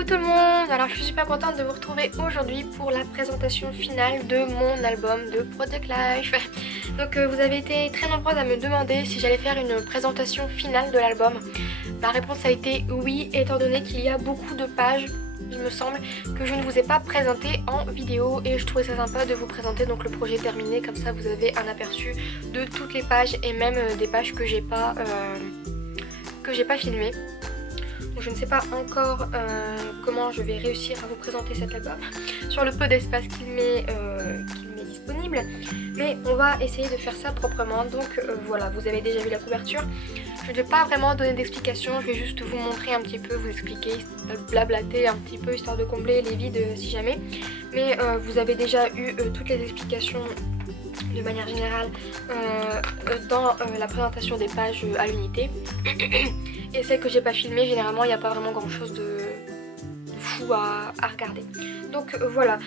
Coucou tout le monde. Alors je suis super contente de vous retrouver aujourd'hui pour la présentation finale de mon album de Project Life. Donc vous avez été très nombreuses à me demander si j'allais faire une présentation finale de l'album. Ma réponse a été oui, étant donné qu'il y a beaucoup de pages, il me semble, que je ne vous ai pas présenté en vidéo et je trouvais ça sympa de vous présenter donc le projet terminé, comme ça vous avez un aperçu de toutes les pages et même des pages que j'ai pas filmées. Donc je ne sais pas encore comment je vais réussir à vous présenter cet album sur le peu d'espace qu'il m'est disponible, mais on va essayer de faire ça proprement. Donc voilà, vous avez déjà vu la couverture. Je ne vais pas vraiment donner d'explications, je vais juste vous montrer un petit peu, vous expliquer, blablater un petit peu histoire de combler les vides si jamais. Mais vous avez déjà eu toutes les explications de manière générale dans la présentation des pages à l'unité. Et celles que j'ai pas filmées, généralement il n'y a pas vraiment grand chose de fou à regarder. Donc voilà,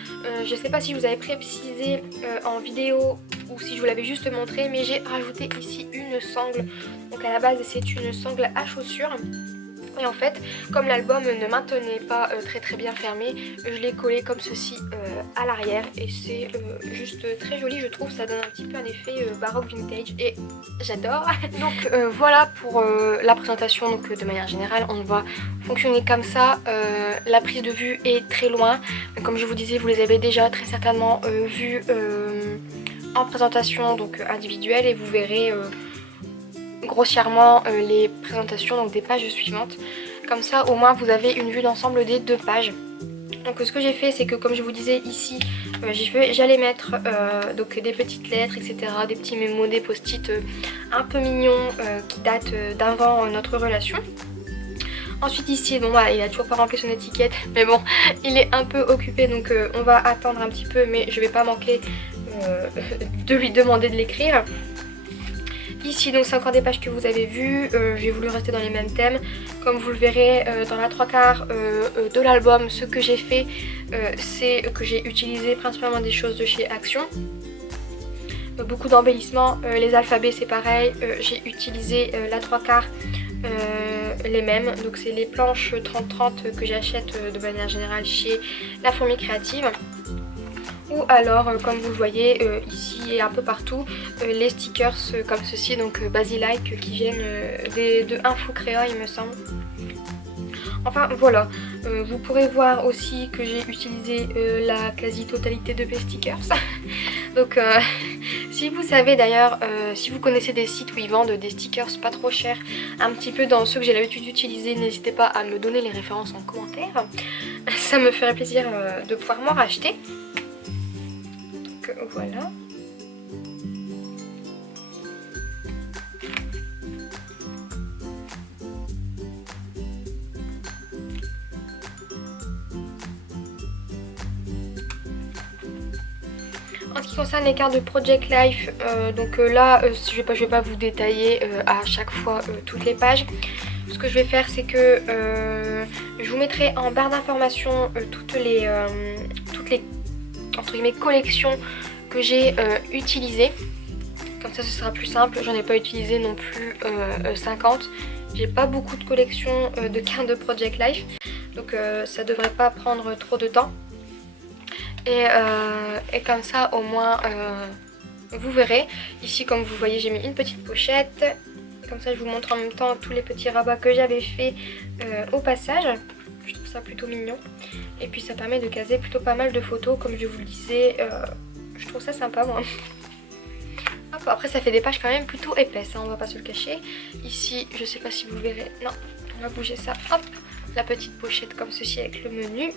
je sais pas si je vous avais précisé en vidéo ou si je vous l'avais juste montré, mais j'ai rajouté ici une sangle. Donc à la base c'est une sangle à chaussures. Et en fait, comme l'album ne maintenait pas très bien fermé, je l'ai collé comme ceci à l'arrière. Et c'est juste très joli, je trouve. Ça donne un petit peu un effet baroque vintage et j'adore. Donc voilà pour la présentation. Donc de manière générale, on va fonctionner comme ça. La prise de vue est très loin. Comme je vous disais, vous les avez déjà très certainement vues en présentation donc individuelle. Et vous verrez grossièrement les présentations donc des pages suivantes. Comme ça au moins vous avez une vue d'ensemble des deux pages. Donc ce que j'ai fait, c'est que comme je vous disais ici, j'allais mettre donc des petites lettres, etc. Des petits mémos, des post-it un peu mignons qui datent d'avant notre relation. Ensuite ici, bon voilà, il a toujours pas rempli son étiquette, mais bon, il est un peu occupé, donc on va attendre un petit peu, mais je vais pas manquer de lui demander de l'écrire. Ici donc c'est encore des pages que vous avez vues, j'ai voulu rester dans les mêmes thèmes. Comme vous le verrez dans la 3/4 de l'album, ce que j'ai fait c'est que j'ai utilisé principalement des choses de chez Action. Beaucoup d'embellissements, les alphabets c'est pareil, j'ai utilisé la 3/4 les mêmes. Donc c'est les planches 30-30 que j'achète de manière générale chez La Fourmi Créative. Ou alors comme vous le voyez ici et un peu partout les stickers comme ceci, donc Basilike, qui viennent de Infocréa il me semble. Enfin voilà, vous pourrez voir aussi que j'ai utilisé la quasi-totalité de mes stickers. Donc si vous savez d'ailleurs, si vous connaissez des sites où ils vendent des stickers pas trop chers, un petit peu dans ceux que j'ai l'habitude d'utiliser, n'hésitez pas à me donner les références en commentaire. Ça me ferait plaisir de pouvoir m'en racheter. Voilà. En ce qui concerne les cartes de Project Life, donc là je vais pas vous détailler à chaque fois toutes les pages. Ce que je vais faire, c'est que je vous mettrai en barre d'informations toutes les entre guillemets collections que j'ai utilisées. Comme ça ce sera plus simple. J'en ai pas utilisé non plus 50. J'ai pas beaucoup de collections de cartes de Project Life, donc ça devrait pas prendre trop de temps. Et comme ça au moins vous verrez. Ici comme vous voyez j'ai mis une petite pochette. Comme ça je vous montre en même temps tous les petits rabats que j'avais fait au passage. Je trouve ça plutôt mignon. Et puis ça permet de caser plutôt pas mal de photos, comme je vous le disais. Je trouve ça sympa moi. Hop, après ça fait des pages quand même plutôt épaisses, hein, on va pas se le cacher. Ici je sais pas si vous le verrez. Non, on va bouger ça. Hop, la petite pochette comme ceci avec le menu.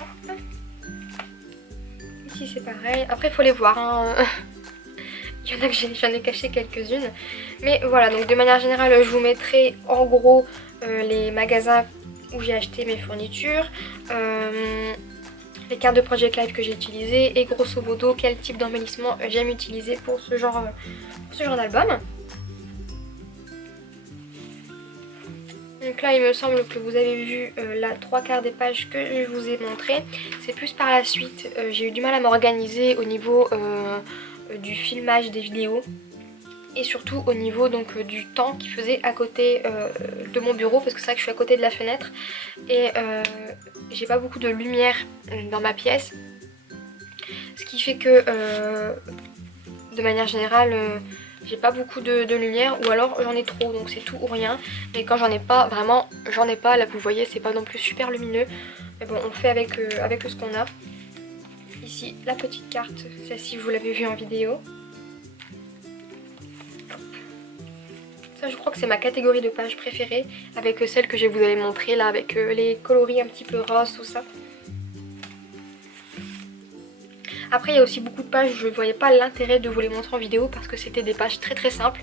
Hop. Ici c'est pareil. Après il faut les voir, hein. Il y en a que j'en ai caché quelques-unes. Mais voilà, donc de manière générale je vous mettrai en gros les magasins où j'ai acheté mes fournitures, les cartes de Project Life que j'ai utilisées et grosso modo quel type d'embellissement j'aime utiliser pour ce genre d'album. Donc là il me semble que vous avez vu la 3/4 des pages que je vous ai montré. C'est plus par la suite, j'ai eu du mal à m'organiser au niveau du filmage des vidéos. et surtout au niveau donc du temps qu'il faisait à côté de mon bureau, parce que c'est vrai que je suis à côté de la fenêtre et j'ai pas beaucoup de lumière dans ma pièce, ce qui fait que de manière générale j'ai pas beaucoup de lumière, ou alors j'en ai trop, donc c'est tout ou rien. Mais quand j'en ai pas, vraiment j'en ai pas, là vous voyez c'est pas non plus super lumineux, mais bon on fait avec ce qu'on a. Ici la petite carte, celle-ci vous l'avez vue en vidéo. Ça je crois que c'est ma catégorie de page préférée, avec celle que je vous avais montrée là, avec les coloris un petit peu roses, tout ça. Après il y a aussi beaucoup de pages où je ne voyais pas l'intérêt de vous les montrer en vidéo parce que c'était des pages très très simples.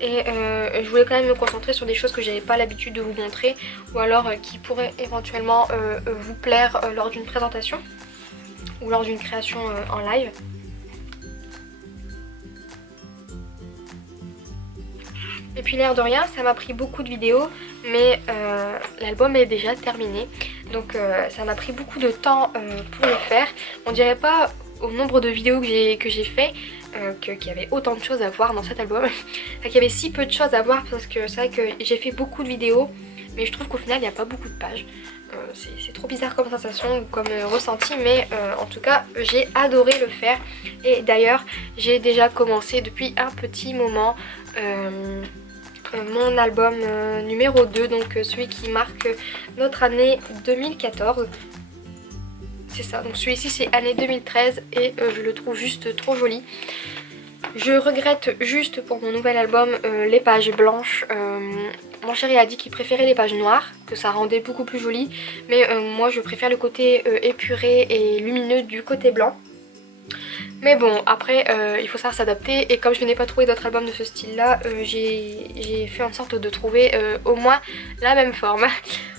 Et je voulais quand même me concentrer sur des choses que j'avais pas l'habitude de vous montrer, ou alors qui pourraient éventuellement vous plaire lors d'une présentation ou lors d'une création en live. Et puis l'air de rien, ça m'a pris beaucoup de vidéos, mais l'album est déjà terminé. Donc ça m'a pris beaucoup de temps pour le faire. On dirait pas au nombre de vidéos que j'ai fait qu'il y avait autant de choses à voir dans cet album. Qu'il y avait si peu de choses à voir, parce que c'est vrai que j'ai fait beaucoup de vidéos, mais je trouve qu'au final il n'y a pas beaucoup de pages. C'est trop bizarre comme sensation ou comme ressenti, mais en tout cas j'ai adoré le faire. Et d'ailleurs j'ai déjà commencé depuis un petit moment mon album numéro 2, donc celui qui marque notre année 2014. C'est ça, donc celui-ci c'est année 2013 et je le trouve juste trop joli. Je regrette juste pour mon nouvel album les pages blanches. Mon chéri a dit qu'il préférait les pages noires, que ça rendait beaucoup plus joli, mais moi je préfère le côté épuré et lumineux du côté blanc. Mais bon, après il faut savoir s'adapter, et comme je n'ai pas trouvé d'autres albums de ce style là, j'ai fait en sorte de trouver au moins la même forme.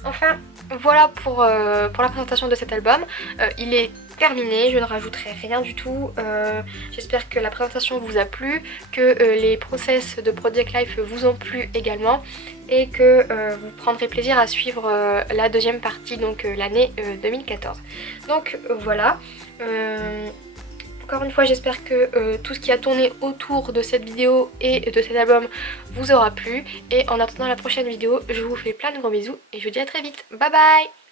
Enfin voilà pour la présentation de cet album. Il est terminé, je ne rajouterai rien du tout. J'espère que la présentation vous a plu, que les process de Project Life vous ont plu également, et que vous prendrez plaisir à suivre la deuxième partie, donc l'année 2014. Donc voilà. Encore une fois, j'espère que tout ce qui a tourné autour de cette vidéo et de cet album vous aura plu. Et en attendant la prochaine vidéo, je vous fais plein de gros bisous et je vous dis à très vite. Bye bye!